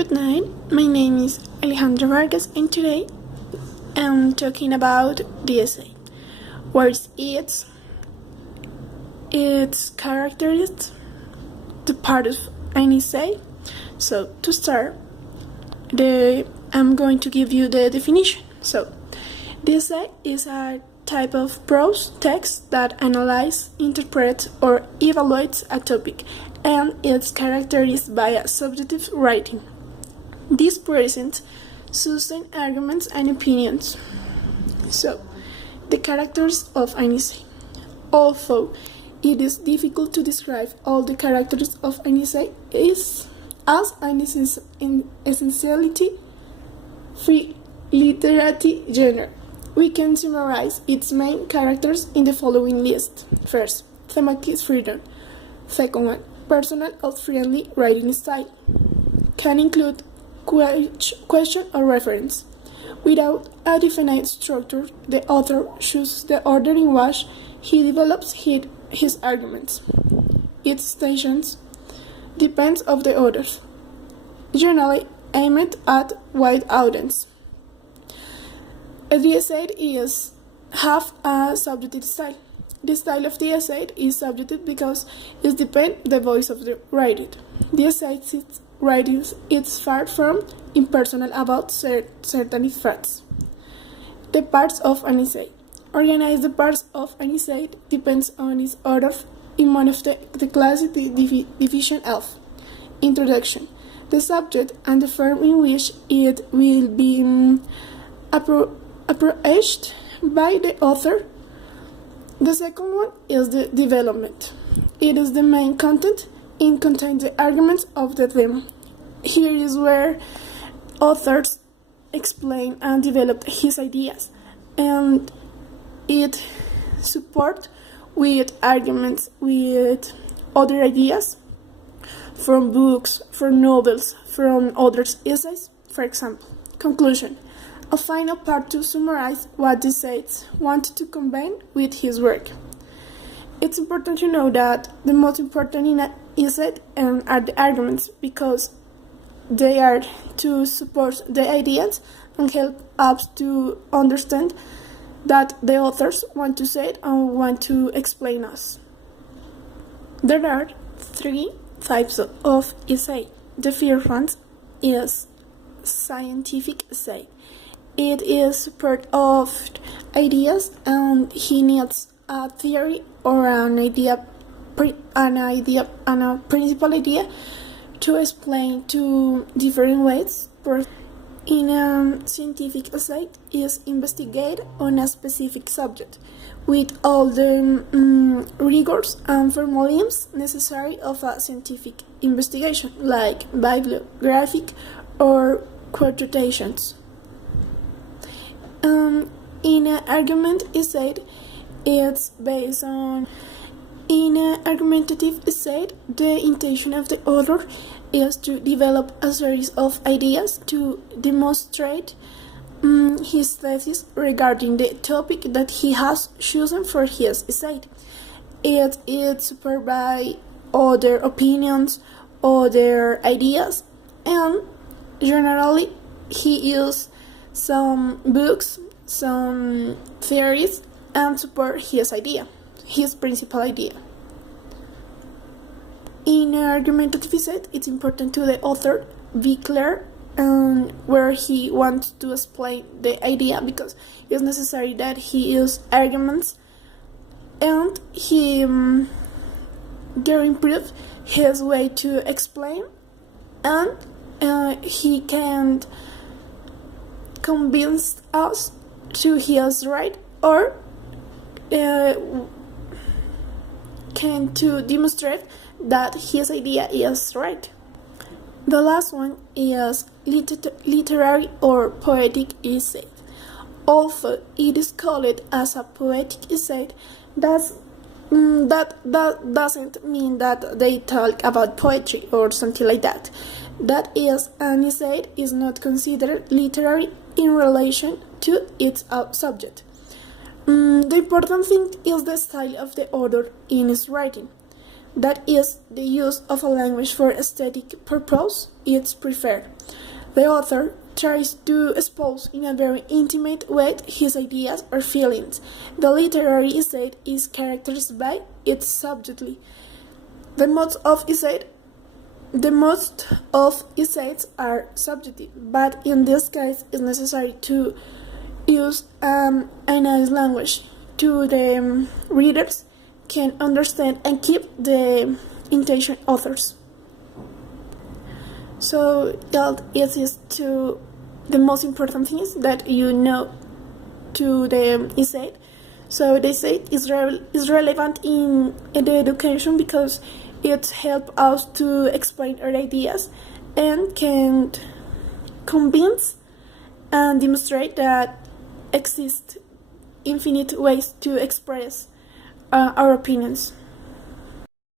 Good night, my name is Alejandra Vargas and today I'm talking about the essay. Where's its characteristics, the part of an essay. So to start, I'm going to give you the definition. So the essay is a type of prose text that analyzes, interprets, or evaluates a topic, and it's characterized by a subjective writing. This presents sustained arguments and opinions. So, the characters of an essay. Although it is difficult to describe all the characters of an essay, is as an essentiality free literary genre. We can summarize its main characters in the following list. First, thematic freedom. Second one, personal or friendly writing style. Can include question or reference. Without a definite structure, the author chooses the order in which he develops his arguments. Its stations depends of the authors, generally aimed at wide audience. The essay have a subjective style. The style of the essay is subjective because it depends the voice of the writer. The essay writing is far from impersonal about certain facts. The parts of an essay. Organize the parts of an essay depends on its order in one of the classic division of introduction, the subject and the form in which it will be approached by the author. The second one is the development. It is the main content. It contains the arguments of the theme. Here is where authors explain and develop his ideas, and it support with arguments with other ideas from books, from novels, from other essays, for example. Conclusion. A final part to summarize what the essay wanted to convey with his work. It's important to know that the most important in an essay are the arguments, because they are to support the ideas and help us to understand that the authors want to say it and want to explain us. There are three types of essay. The first one is scientific essay. It is support of ideas, and he needs a theory or an a principal idea to explain to different ways. In a scientific essay is investigate on a specific subject with all the rigors and formalisms necessary of a scientific investigation, like bibliographic or quotations. In an argument essay, it's based on. In an argumentative essay, the intention of the author is to develop a series of ideas to demonstrate his thesis regarding the topic that he has chosen for his essay. It is supported by other opinions, other ideas, and generally he uses some books, some theories, and support his idea, his principal idea. In an argumentative essay, it's important to the author be clear where he wants to explain the idea, because it's necessary that he use arguments and he improve his way to explain, and he can convince us to he is right, or can to demonstrate that his idea is right. The last one is literary or poetic essay. Although it is called as a poetic essay, that doesn't mean that they talk about poetry or something like that. That is, an essay is not considered literary in relation to its subject. The important thing is the style of the author in his writing. That is, the use of a language for aesthetic purpose is preferred. The author tries to expose in a very intimate way his ideas or feelings. The literary essay is characterized by its subjectivity. The most of essays are subjective, but in this case it's necessary to use a nice language to the readers can understand and keep the intention authors. So that is to the most important things that you know to the essay. So the essay is relevant in the education because it helps us to explain our ideas and can convince and demonstrate that exist infinite ways to express our opinions.